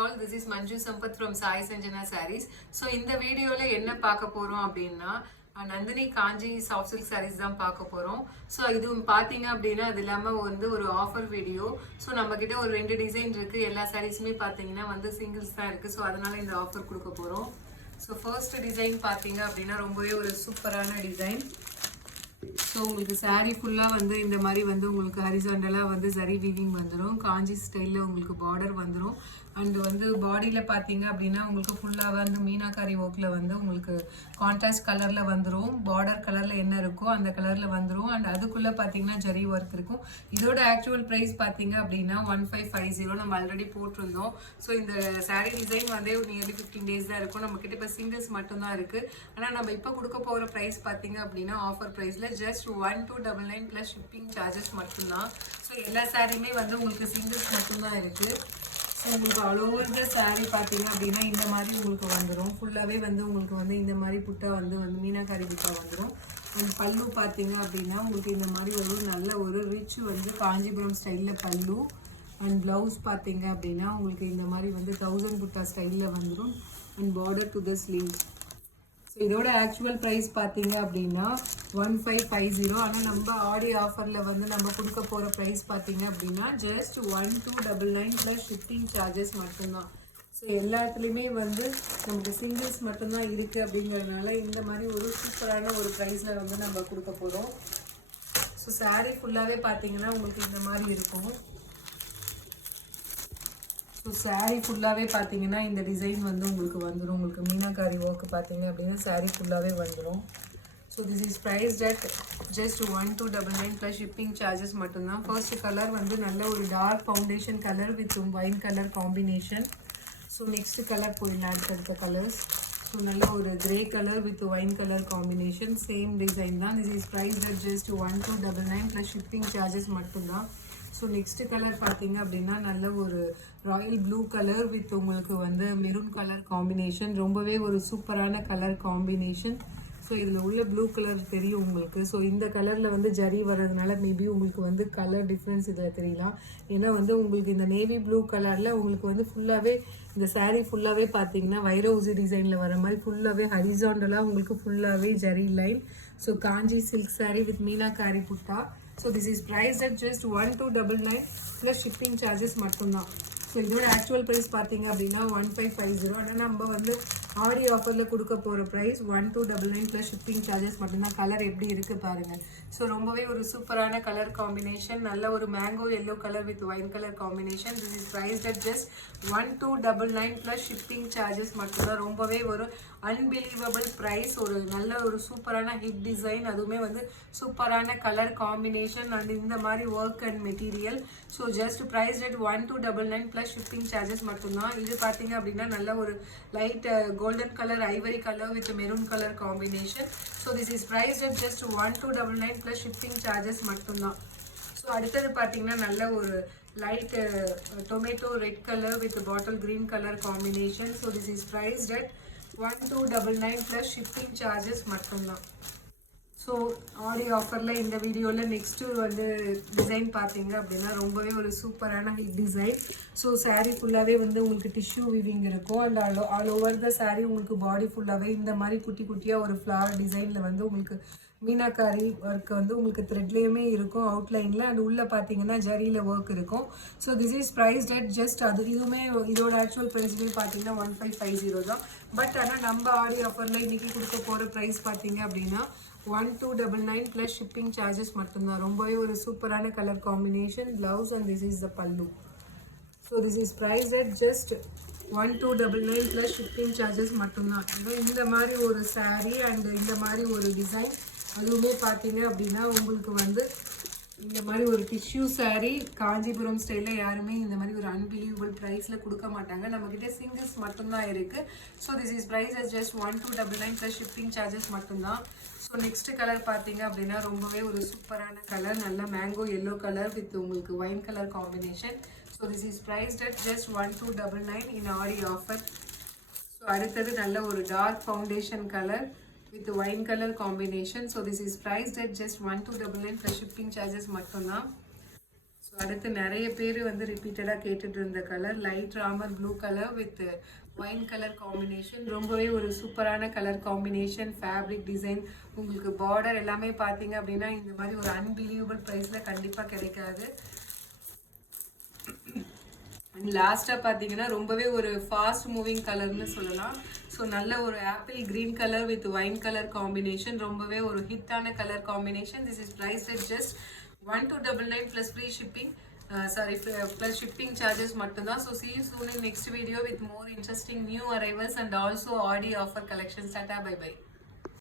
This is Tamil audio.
all, this is Manju Sampath from Sai Sanjana Sarees. So இந்த வீடியோல என்ன பார்க்க போறோம் அப்படின்னா நந்தினி காஞ்சி சாஃப்ட் சில்க் சாரீஸ் தான் பார்க்க போறோம். ஸோ இது பார்த்தீங்க அப்படின்னா அது இல்லாமல் வந்து ஒரு ஆஃபர் வீடியோ. ஸோ நம்ம கிட்ட ஒரு 2 டிசைன் இருக்கு. எல்லா சாரீஸுமே பார்த்தீங்கன்னா வந்து சிங்கிள்ஸ் தான் இருக்கு. ஸோ அதனால இந்த ஆஃபர் கொடுக்க போறோம். ஸோ ஃபர்ஸ்ட் டிசைன் பார்த்தீங்க அப்படின்னா ரொம்பவே ஒரு சூப்பரான டிசைன். ஸோ உங்களுக்கு சாரீ ஃபுல்லாக வந்து இந்த மாதிரி வந்து உங்களுக்கு ஹரிசாண்டலாக வந்து சரி வீவிங் வந்துடும். காஞ்சி ஸ்டைலில் உங்களுக்கு பார்டர் வந்துடும். அண்ட் வந்து பாடியில் பார்த்தீங்க அப்படின்னா உங்களுக்கு ஃபுல்லாக வந்து மீனாக்காரி ஒர்க்கில் வந்து உங்களுக்கு கான்ட்ராஸ்ட் கலரில் வந்துடும். பார்டர் கலரில் என்ன இருக்கோ அந்த கலரில் வந்துடும். அண்ட் அதுக்குள்ளே பார்த்தீங்கன்னா ஜரி ஒர்க் இருக்கும். இதோட ஆக்சுவல் ப்ரைஸ் பார்த்தீங்க அப்படின்னா 1550 நம்ம ஆல்ரெடி போட்டிருந்தோம். ஸோ இந்த சாரீ டிசைன் வந்து நியர்லி 15 டேஸ் தான் இருக்கும். நம்மக்கிட்ட இப்போ சிங்கிள்ஸ் மட்டும்தான் இருக்குது. ஆனால் நம்ம இப்போ கொடுக்க போகிற ப்ரைஸ் பார்த்தீங்க அப்படின்னா ஆஃபர் ப்ரைஸில் ஜஸ்ட் 1299 ப்ளஸ் ஷிப்பிங் சார்ஜஸ் மட்டும்தான். ஸோ எல்லா சாரியுமே வந்து உங்களுக்கு சிங்கிள்ஸ் மட்டும்தான் இருக்குது. ஸோ உங்களுக்கு ஆல் ஓவர் த சாரீ பார்த்தீங்க அப்படின்னா இந்த மாதிரி உங்களுக்கு வந்துடும். ஃபுல்லாகவே வந்து உங்களுக்கு வந்து இந்த மாதிரி புட்டா வந்து மீனாக்காரி புட்டா வந்துடும். அண்ட் பல்லு பார்த்தீங்க அப்படின்னா உங்களுக்கு இந்த மாதிரி ஒரு நல்ல ஒரு ரிச் வந்து காஞ்சிபுரம் ஸ்டைலில் பல்லு. அண்ட் ப்ளவுஸ் பார்த்தீங்க அப்படின்னா உங்களுக்கு இந்த மாதிரி வந்து 1000 புட்டா ஸ்டைலில் வந்துடும். And border to the sleeves. So இதோட ஆக்சுவல் ப்ரைஸ் பார்த்தீங்க அப்படின்னா 1550. ஆனால் நம்ம ஆடி ஆஃபரில் வந்து நம்ம கொடுக்க போகிற ப்ரைஸ் பார்த்தீங்க அப்படின்னா ஜஸ்ட் 1299 ப்ளஸ் ஷிப்பிங் சார்ஜஸ் மட்டும்தான். ஸோ எல்லா இடத்துலையுமே வந்து நமக்கு சிங்கிள்ஸ் மட்டும்தான் இருக்குது அப்படிங்கிறதுனால இந்த மாதிரி ஒரு சூப்பரான ஒரு ப்ரைஸில் வந்து நம்ம கொடுக்க போகிறோம். ஸோ சாரீ ஃபுல்லாகவே பார்த்தீங்கன்னா உங்களுக்கு இந்த மாதிரி இருக்கும். ஸோ சாரீ ஃபுல்லாகவே பார்த்தீங்கன்னா இந்த டிசைன் வந்து உங்களுக்கு வந்துடும். உங்களுக்கு மீனாக்காரி ஒர்க்கு பார்த்தீங்க அப்படின்னா சாரீ ஃபுல்லாகவே வந்துடும். So this is price at just 1299 plus shipping charges மட்டும்தான். ஃபர்ஸ்ட் கலர் வந்து நல்ல ஒரு dark foundation colour with wine colour combination. So next colour போயிடலாம். அடுத்த கலர்ஸ். ஸோ நல்ல ஒரு grey colour with wine colour combination. Same design தான். This is price at just 1299 plus shipping charges மட்டும்தான். ஸோ நெக்ஸ்ட் கலர் பார்த்தீங்க அப்படின்னா நல்ல ஒரு ராயல் ப்ளூ கலர் வித் உங்களுக்கு வந்து மெரூன் கலர் காம்பினேஷன். ரொம்பவே ஒரு சூப்பரான கலர் காம்பினேஷன். ஸோ இதில் உள்ள ப்ளூ கலர் தெரியும் உங்களுக்கு. ஸோ இந்த கலரில் வந்து ஜரி வர்றதுனால மேபி உங்களுக்கு வந்து கலர் டிஃப்ரென்ஸ் இதில் தெரியலாம். ஏன்னா வந்து உங்களுக்கு இந்த நேவி ப்ளூ கலரில் உங்களுக்கு வந்து ஃபுல்லாகவே இந்த சாரீ ஃபுல்லாகவே பார்த்தீங்கன்னா வைர ஊசி டிசைனில் வர மாதிரி ஃபுல்லாகவே ஹரிசாண்டலாக உங்களுக்கு ஃபுல்லாகவே zari line. So Kanchi silk sari with meenakari butta. So this is price at just 1299 plus shipping charges மட்டும்தான். ஸோ இதோட ஆக்சுவல் ப்ரைஸ் பார்த்தீங்க அப்படின்னா 1550. ஆனால் நம்ம வந்து ஆடி ஆஃபரில் கொடுக்க போகிற ப்ரைஸ் 1299 ப்ளஸ் ஷிப்பிங் சார்ஜஸ் மட்டும்தான். கலர் எப்படி இருக்குது பாருங்கள். ஸோ ரொம்பவே ஒரு சூப்பரான கலர் காம்பினேஷன். நல்ல ஒரு mango yellow colour with wine colour combination. This is price at just 1299 plus shipping charges மட்டும்தான். ரொம்பவே ஒரு அன்பிலீவபிள் ப்ரைஸ். ஒரு நல்ல ஒரு சூப்பரான ஹிட் டிசைன். அதுவுமே வந்து சூப்பரான கலர் காம்பினேஷன் அண்ட் இந்த மாதிரி work and material. So just price at 1299 plus shipping charges மட்டும்தான். இது பார்த்தீங்க அப்படின்னா நல்ல ஒரு light golden colour ivory colour with maroon colour combination. So this is price at just 1299 plus shipping charges மட்டும்தான். ஸோ அடுத்தது பார்த்தீங்கன்னா நல்ல ஒரு light tomato red colour with bottle green colour combination. So this is price at 1299 plus shipping charges மட்டும்தான். ஸோ ஆடி ஆஃபரில் இந்த வீடியோவில் நெக்ஸ்ட்டு வந்து டிசைன் பார்த்தீங்க அப்படின்னா ரொம்பவே ஒரு சூப்பரான ஹிட் டிசைன். ஸோ சாரீ ஃபுல்லாகவே வந்து உங்களுக்கு டிஷ்யூ வீவிங் இருக்கும். And all over the sari உங்களுக்கு பாடி ஃபுல்லாகவே இந்த மாதிரி குட்டி குட்டியாக ஒரு ஃப்ளவர் டிசைனில் வந்து உங்களுக்கு மீனாக்காரி ஒர்க் வந்து உங்களுக்கு த்ரெட்லேயுமே இருக்கும் அவுட்லைனில். அண்ட் உள்ளே பார்த்தீங்கன்னா ஜரியில் ஒர்க் இருக்கும். So this is price at just இதுவுமே இதோட ஆக்சுவல் ப்ரைஸுமே பார்த்தீங்கன்னா 1550 தான். பட் ஆனால் நம்ம ஆடி ஆஃபரில் இன்றைக்கி கொடுக்க போகிற ப்ரைஸ் பார்த்தீங்க அப்படின்னா 1299 ப்ளஸ் ஷிப்பிங் சார்ஜஸ் மட்டும்தான். ரொம்பவே ஒரு சூப்பரான colour combination blouse and this is the pallu. So this is price at just 1299 plus shipping charges மட்டும்தான். இந்த மாதிரி ஒரு சாரீ அண்ட் இந்த மாதிரி ஒரு டிசைன் அதுவுமே பார்த்தீங்க அப்படின்னா உங்களுக்கு வந்து இந்த மாதிரி ஒரு டிஷ்யூ சாரீ காஞ்சிபுரம் ஸ்டைலில் யாருமே இந்த மாதிரி ஒரு அன்பிலீவபிள் ப்ரைஸில் கொடுக்க மாட்டாங்க. நம்மக்கிட்ட சிங்கிள்ஸ் மட்டும்தான் இருக்குது. So this is price at just 1299 plus shipping charges மட்டும்தான். ஸோ நெக்ஸ்ட் கலர் பார்த்தீங்க அப்படின்னா ரொம்பவே ஒரு சூப்பரான கலர். நல்ல மேங்கோ எல்லோ கலர் வித் உங்களுக்கு wine colour combination. So this is priced at just 1299 in Aadi offer. So அடுத்தது நல்ல ஒரு dark foundation colour with wine color combination. So this is priced at just 1299 plus shipping charges மட்டும்தான். ஸோ அடுத்து நிறைய பேர் வந்து ரிப்பீட்டடாக கேட்டுட்டு இருந்த colour light Ramar blue colour with wine colour combination. ரொம்பவே ஒரு சூப்பரான கலர் காம்பினேஷன், ஃபேப்ரிக் டிசைன், உங்களுக்கு பார்டர் எல்லாமே பார்த்தீங்க அப்படின்னா இந்த மாதிரி ஒரு அன்பிலீவபிள் ப்ரைஸில் கண்டிப்பாக கிடைக்காது. அண்ட் லாஸ்ட்டாக பார்த்தீங்கன்னா ரொம்பவே ஒரு ஃபாஸ்ட் மூவிங் கலர்னு சொல்லலாம். ஸோ நல்ல ஒரு apple green colour with wine colour combination, ரொம்பவே ஒரு ஹிட்டான colour combination. This is price at just 1299 plus free shipping. Plus shipping charges mattumda. So see you soon in next video with more interesting new arrivals and also Audi offer collections. Tata, bye bye.